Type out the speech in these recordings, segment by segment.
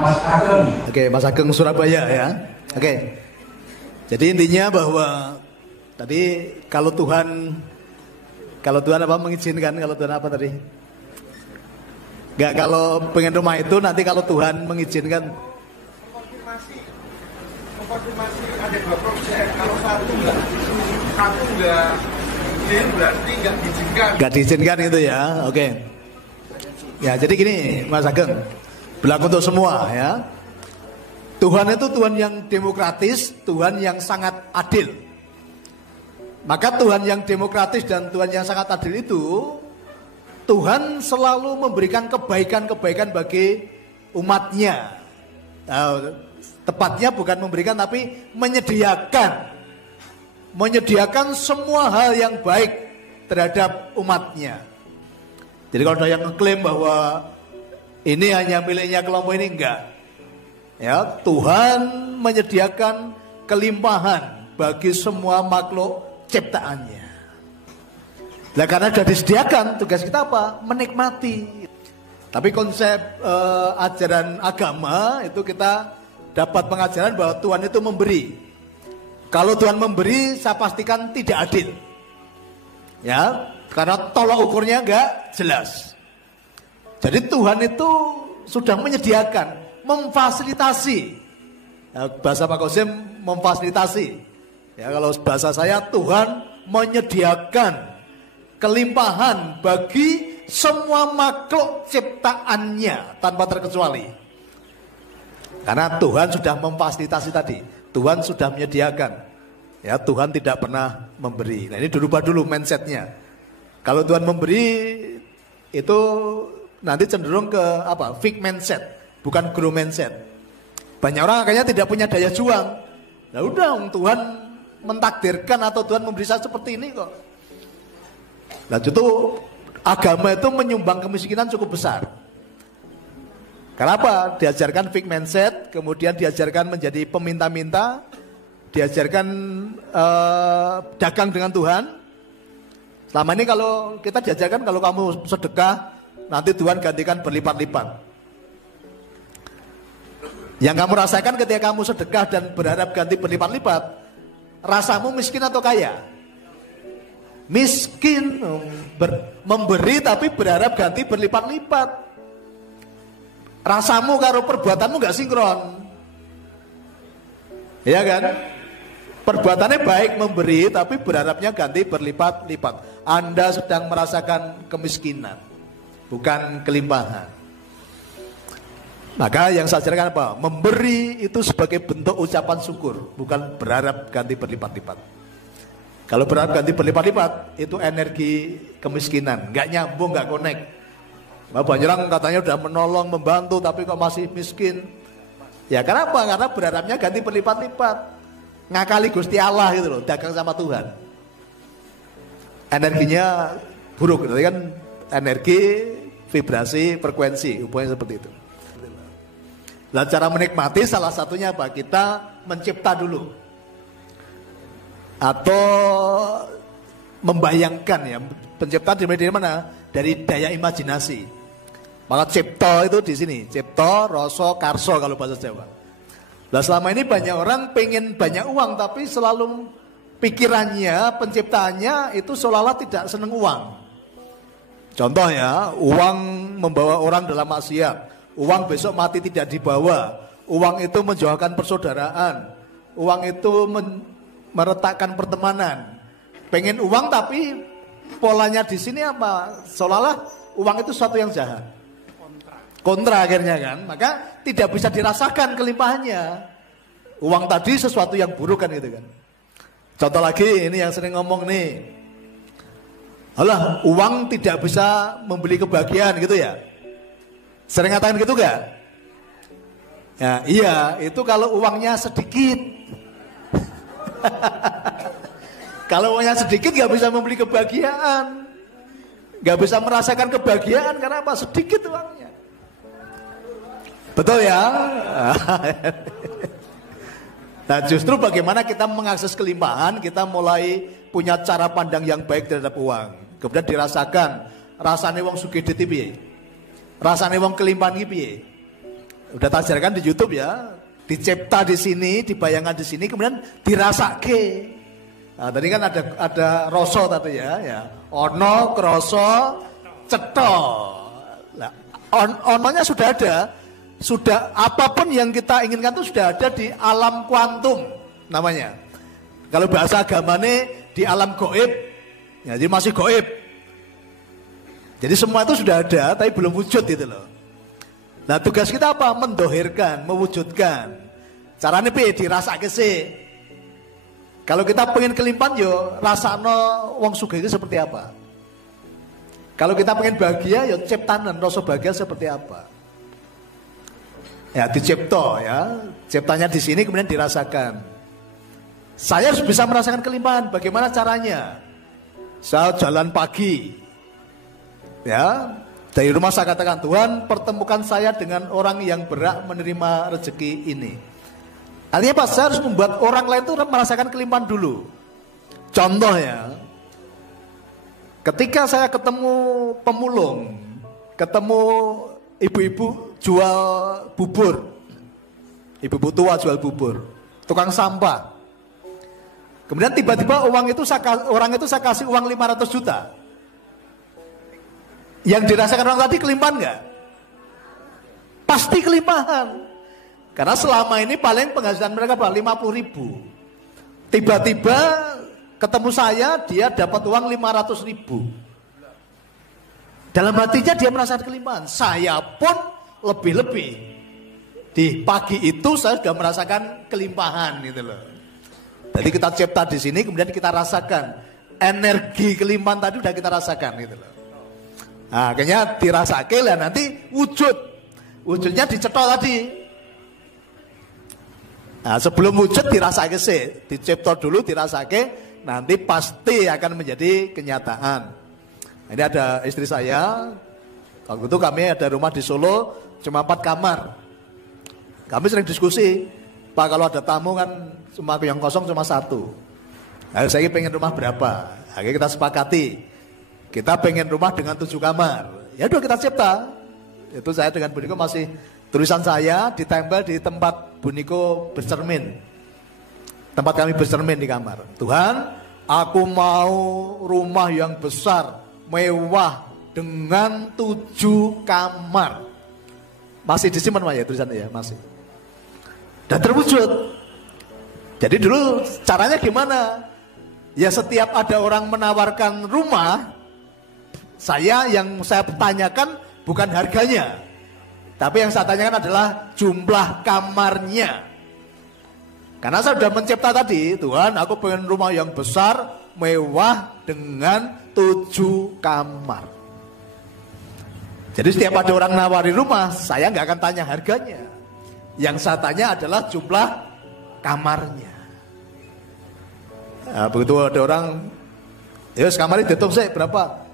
Mas Ageng. Oke, Mas Ageng Surabaya ya. Oke. Jadi intinya bahwa tadi kalau Tuhan apa mengizinkan, kalau Tuhan apa tadi? Enggak, kalau pengen rumah itu nanti kalau Tuhan mengizinkan. Konfirmasi ada 2%. Kalau satu enggak berarti enggak diizinkan. Enggak diizinkan itu ya. Oke. Ya, jadi gini Mas Ageng. Berlaku untuk semua ya. Tuhan itu Tuhan yang demokratis, Tuhan yang sangat adil. Maka Tuhan yang demokratis dan Tuhan yang sangat adil itu, Tuhan selalu memberikan kebaikan-kebaikan bagi umatnya. Nah, tepatnya bukan memberikan tapi menyediakan. Menyediakan semua hal yang baik terhadap umatnya. Jadi kalau ada yang ngeklaim bahwa ini hanya miliknya kelompok ini, enggak. Ya, Tuhan menyediakan kelimpahan bagi semua makhluk ciptaannya. Nah, karena sudah disediakan, tugas kita apa? Menikmati. Tapi konsep ajaran agama itu kita dapat pengajaran bahwa Tuhan itu memberi. Kalau Tuhan memberi, saya pastikan tidak adil. Ya, karena tolak ukurnya enggak jelas. Jadi Tuhan itu sudah menyediakan, memfasilitasi. Ya, bahasa Pak Qasim memfasilitasi. Ya, kalau bahasa saya Tuhan menyediakan kelimpahan bagi semua makhluk ciptaannya tanpa terkecuali. Karena Tuhan sudah memfasilitasi tadi. Tuhan sudah menyediakan. Ya, Tuhan tidak pernah memberi. Nah, ini dirubah dulu mindsetnya. Kalau Tuhan memberi itu nanti cenderung ke apa? Fixed mindset, bukan grow mindset. Banyak orang akhirnya tidak punya daya juang. Nah udah, Tuhan mentakdirkan atau Tuhan memberi saya seperti ini kok. Nah itu agama itu menyumbang kemiskinan cukup besar. Kenapa? Diajarkan fixed mindset, kemudian diajarkan menjadi peminta-minta, diajarkan dagang dengan Tuhan. Selama ini kalau kita diajarkan kalau kamu sedekah, nanti Tuhan gantikan berlipat-lipat. Yang kamu rasakan ketika kamu sedekah dan berharap ganti berlipat-lipat, rasamu miskin atau kaya? Miskin, memberi tapi berharap ganti berlipat-lipat. Rasamu karo perbuatanmu gak sinkron. Iya kan? Perbuatannya baik memberi tapi berharapnya ganti berlipat-lipat. Anda sedang merasakan kemiskinan, bukan kelimpahan. Maka yang saya ajarkan apa? Memberi itu sebagai bentuk ucapan syukur, bukan berharap ganti berlipat-lipat. Kalau berharap ganti berlipat-lipat, itu energi kemiskinan, nggak nyambung, nggak connect. Banyak orang katanya udah menolong, membantu, tapi kok masih miskin. Ya kenapa? Karena berharapnya ganti berlipat-lipat. Ngakali Gusti Allah gitu loh, dagang sama Tuhan. Energinya buruk, itu kan energi, vibrasi, frekuensi, hubungannya seperti itu. Nah, cara menikmati salah satunya apa? Kita mencipta dulu. Atau membayangkan ya. Penciptaan dimulai dari mana? Dari daya imajinasi. Maka cipta itu di sini. Cipta, rasa, karso kalau bahasa Jawa. Nah, selama ini banyak orang pengen banyak uang, tapi selalu pikirannya, penciptaannya itu seolah-olah tidak senang uang. Contoh ya, uang membawa orang dalam maksiat. Uang besok mati tidak dibawa. Uang itu menjauhkan persaudaraan. Uang itu meretakkan pertemanan. Pengen uang tapi polanya di sini apa? Seolah-olah uang itu sesuatu yang jahat. Kontra akhirnya kan. Maka tidak bisa dirasakan kelimpahannya. Uang tadi sesuatu yang buruk kan gitu kan. Contoh lagi ini yang sering ngomong nih. Alah, uang tidak bisa membeli kebahagiaan gitu ya. Sering ngatakan gitu gak? Ya, iya, itu kalau uangnya sedikit. Kalau uangnya sedikit gak bisa membeli kebahagiaan. Gak bisa merasakan kebahagiaan karena apa? Sedikit uangnya. Betul ya? Nah justru bagaimana kita mengakses kelimpahan, kita mulai punya cara pandang yang baik terhadap uang. Kemudian dirasakan, rasanya uang sugih piye? Rasanya uang kelimpahan piye? Udah tak ajarkan di YouTube ya. Dicipta di sini, dibayangkan di sini, kemudian dirasake. Nah, tadi kan ada rasa tadi ya. Ono, kroso, cetha. Nah, ononya sudah ada. Sudah apapun yang kita inginkan itu sudah ada di alam kuantum namanya. Kalau bahasa agamanya di alam goib. Ya, jadi masih goib. Jadi semua itu sudah ada tapi belum wujud gitu loh. Nah, tugas kita apa? Mendohirkan, mewujudkan. Caranya piye dirasake sih. Kalau kita pengen kelimpahan yo rasano wong sugih itu seperti apa? Kalau kita pengen bahagia yo ciptanan rasa bahagia seperti apa? Ya dicipta ya. Ciptanya di sini kemudian dirasakan. Saya harus bisa merasakan kelimpahan. Bagaimana caranya? Saya jalan pagi. Ya, dari rumah saya katakan, Tuhan pertemukan saya dengan orang yang berhak menerima rezeki ini. Artinya apa? Saya harus membuat orang lain itu merasakan kelimpahan dulu. Contoh ya, ketika saya ketemu pemulung, ketemu ibu-ibu jual bubur, ibu-ibu tua jual bubur, tukang sampah. Kemudian tiba-tiba orang itu saya kasih uang 500 juta. Yang dirasakan orang tadi kelimpahan enggak? Pasti kelimpahan. Karena selama ini paling penghasilan mereka 50 ribu. Tiba-tiba ketemu saya, dia dapat uang 500 ribu. Dalam hatinya dia merasakan kelimpahan. Saya pun lebih-lebih. Di pagi itu saya sudah merasakan kelimpahan gitu loh. Jadi kita cipta di sini, kemudian kita rasakan energi kelimpahan tadi sudah kita rasakan gitu loh. Nah, akhirnya dirasake lah nanti wujudnya dicetha tadi. Nah, sebelum wujud dirasake sih, dicipta dulu dirasake, nanti pasti akan menjadi kenyataan. Ini ada istri saya, waktu itu kami ada rumah di Solo cuma 4 kamar. Kami sering diskusi, Pak kalau ada tamu kan cuma yang kosong cuma 1. Nah, saya pengen rumah berapa? Akhirnya kita sepakati. Kita pengen rumah dengan 7 kamar. Ya udah kita cipta. Itu saya dengan Buniko masih tulisan saya ditempel di tempat Buniko bercermin. Tempat kami bercermin di kamar. Tuhan, aku mau rumah yang besar, mewah dengan 7 kamar. Masih disimpan Pak ya tulisannya ya, masih. Dan terwujud. Jadi dulu caranya gimana? Ya setiap ada orang menawarkan rumah, yang saya tanyakan bukan harganya, tapi yang saya tanyakan adalah jumlah kamarnya. Karena saya sudah mencipta tadi, Tuhan aku pengen rumah yang besar, mewah dengan 7 kamar. Jadi setiap ada orang nawari rumah, saya nggak akan tanya harganya. Yang saya tanya adalah jumlah kamarnya. Nah, begitu ada orang, ya kamarnya dihitung saya berapa?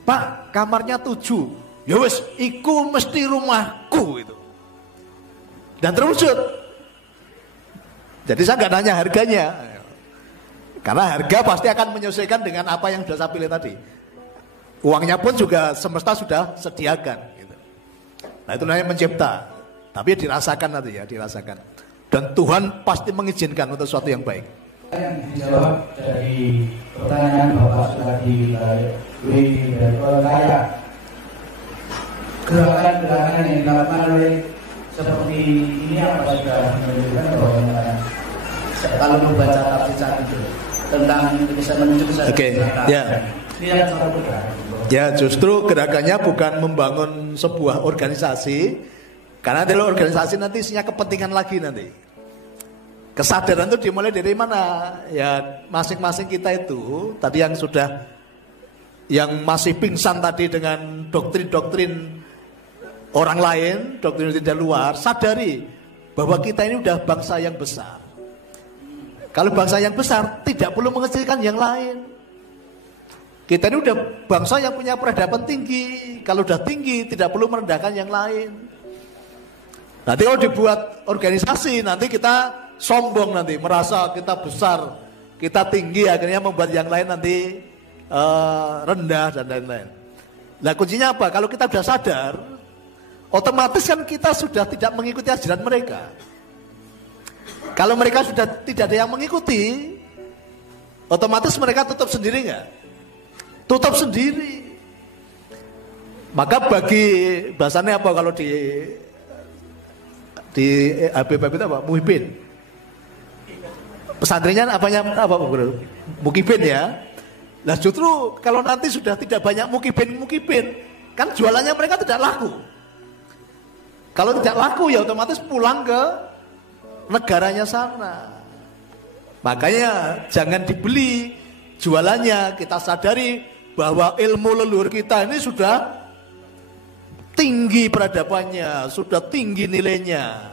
Pak, kamarnya 7. Ya wes, iku mesti rumahku itu. Dan terwujud. Jadi saya nggak nanya harganya. Karena harga pasti akan menyesuaikan dengan apa yang sudah saya pilih tadi. Uangnya pun juga semesta sudah sediakan. Gitu. Nah itu namanya mencipta. Tapi dirasakan nanti ya, dirasakan. Dan Tuhan pasti mengizinkan untuk sesuatu yang baik. Yang dijawab dari pertanyaan Bapak sudah dari kaya gerakan-gerakan yang dilakukan oleh seperti ini apa sudah menunjukkan bahwa kalau membaca tafsir itu tentang bisa menunjuk ya. Ya justru gerakannya bukan membangun sebuah organisasi, karena kalau organisasi nanti isinya kepentingan lagi nanti. Kesadaran itu dimulai dari mana? Ya masing-masing kita itu tadi yang masih pingsan tadi dengan doktrin-doktrin orang lain, doktrin dari luar, sadari bahwa kita ini udah bangsa yang besar. Kalau bangsa yang besar tidak perlu mengecilkan yang lain. Kita ini udah bangsa yang punya peradaban tinggi. Kalau udah tinggi tidak perlu merendahkan yang lain. Nanti kalau dibuat organisasi nanti kita sombong nanti, merasa kita besar, kita tinggi, akhirnya membuat yang lain nanti rendah dan lain-lain. Nah kuncinya apa? Kalau kita sudah sadar, otomatis kan kita sudah tidak mengikuti ajaran mereka. Kalau mereka sudah tidak ada yang mengikuti, otomatis mereka tutup sendiri nggak? Tutup sendiri. Maka bagi bahasanya apa kalau di Habib itu apa? Muhibin. Pesantrennya apanya apa bro? Mukibin ya. Nah justru kalau nanti sudah tidak banyak mukibin, kan jualannya mereka tidak laku. Kalau tidak laku ya otomatis pulang ke negaranya sana. Makanya jangan dibeli jualannya. Kita sadari bahwa ilmu leluhur kita ini sudah tinggi peradabannya, sudah tinggi nilainya.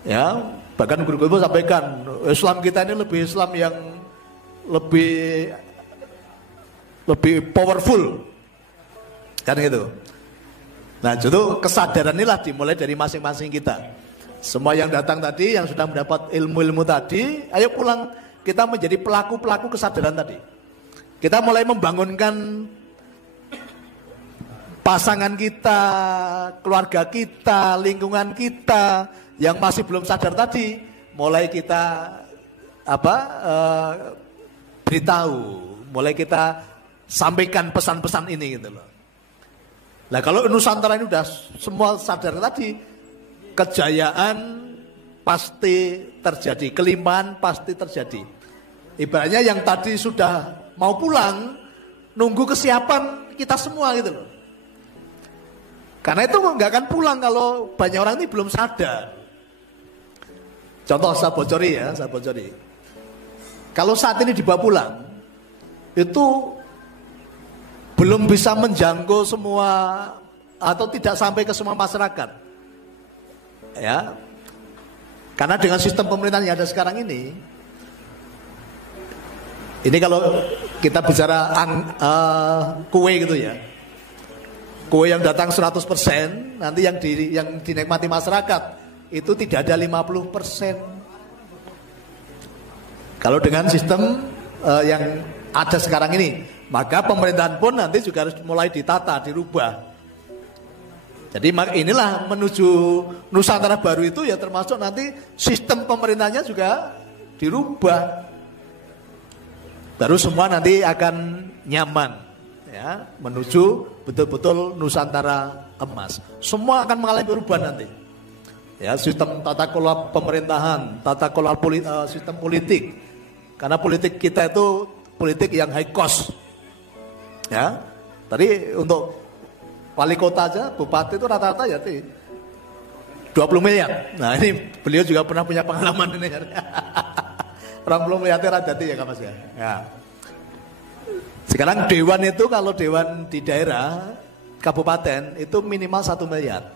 Ya, bahkan guru-guru sampaikan Islam kita ini lebih Islam yang lebih powerful. Kan gitu. Nah, justru kesadaran inilah dimulai dari masing-masing kita. Semua yang datang tadi, yang sudah mendapat ilmu-ilmu tadi, ayo pulang kita menjadi pelaku-pelaku kesadaran tadi. Kita mulai membangunkan pasangan kita, keluarga kita, lingkungan kita yang masih belum sadar tadi, mulai kita beritahu, mulai kita sampaikan pesan-pesan ini gitu loh. Nah kalau Nusantara ini udah semua sadar tadi, kejayaan pasti terjadi, kelimpahan pasti terjadi. Ibaratnya yang tadi sudah mau pulang, nunggu kesiapan kita semua gitu loh. Karena itu nggak akan pulang kalau banyak orang ini belum sadar. Contoh saya bocori ya, saya bocori. Kalau saat ini dibawa pulang, itu belum bisa menjangkau semua atau tidak sampai ke semua masyarakat. Ya, karena dengan sistem pemerintahan yang ada sekarang ini kalau kita bicara kue gitu ya, kue yang datang 100%, nanti yang dinikmati masyarakat itu tidak ada 50%. Kalau dengan sistem yang ada sekarang ini, maka pemerintahan pun nanti juga harus mulai ditata, dirubah. Jadi inilah menuju Nusantara baru itu ya termasuk nanti sistem pemerintahnya juga dirubah. Baru semua nanti akan nyaman ya, menuju betul-betul Nusantara emas. Semua akan mengalami perubahan nanti. Ya, sistem tata kelola pemerintahan, tata kelola sistem politik. Karena politik kita itu politik yang high cost. Ya. Tadi untuk wali kota aja, bupati itu rata-rata ya 20 miliar. Nah, ini beliau juga pernah punya pengalaman ini. Orang belum melihatnya radati ya Mas ya. Ya. Sekarang dewan itu kalau dewan di daerah kabupaten itu minimal 1 miliar.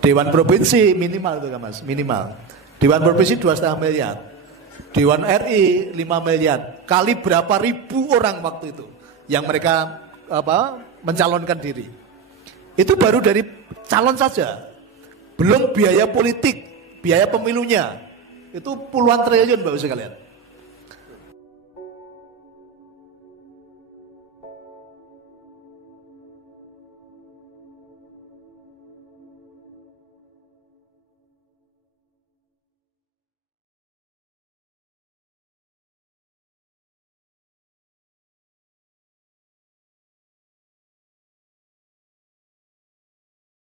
Dewan provinsi minimal itu Mas, minimal. Dewan provinsi 2,5 miliar. Dewan RI 5 miliar. Kali berapa ribu orang waktu itu yang mereka mencalonkan diri. Itu baru dari calon saja. Belum biaya politik, biaya pemilunya. Itu puluhan triliun Bapak sekalian.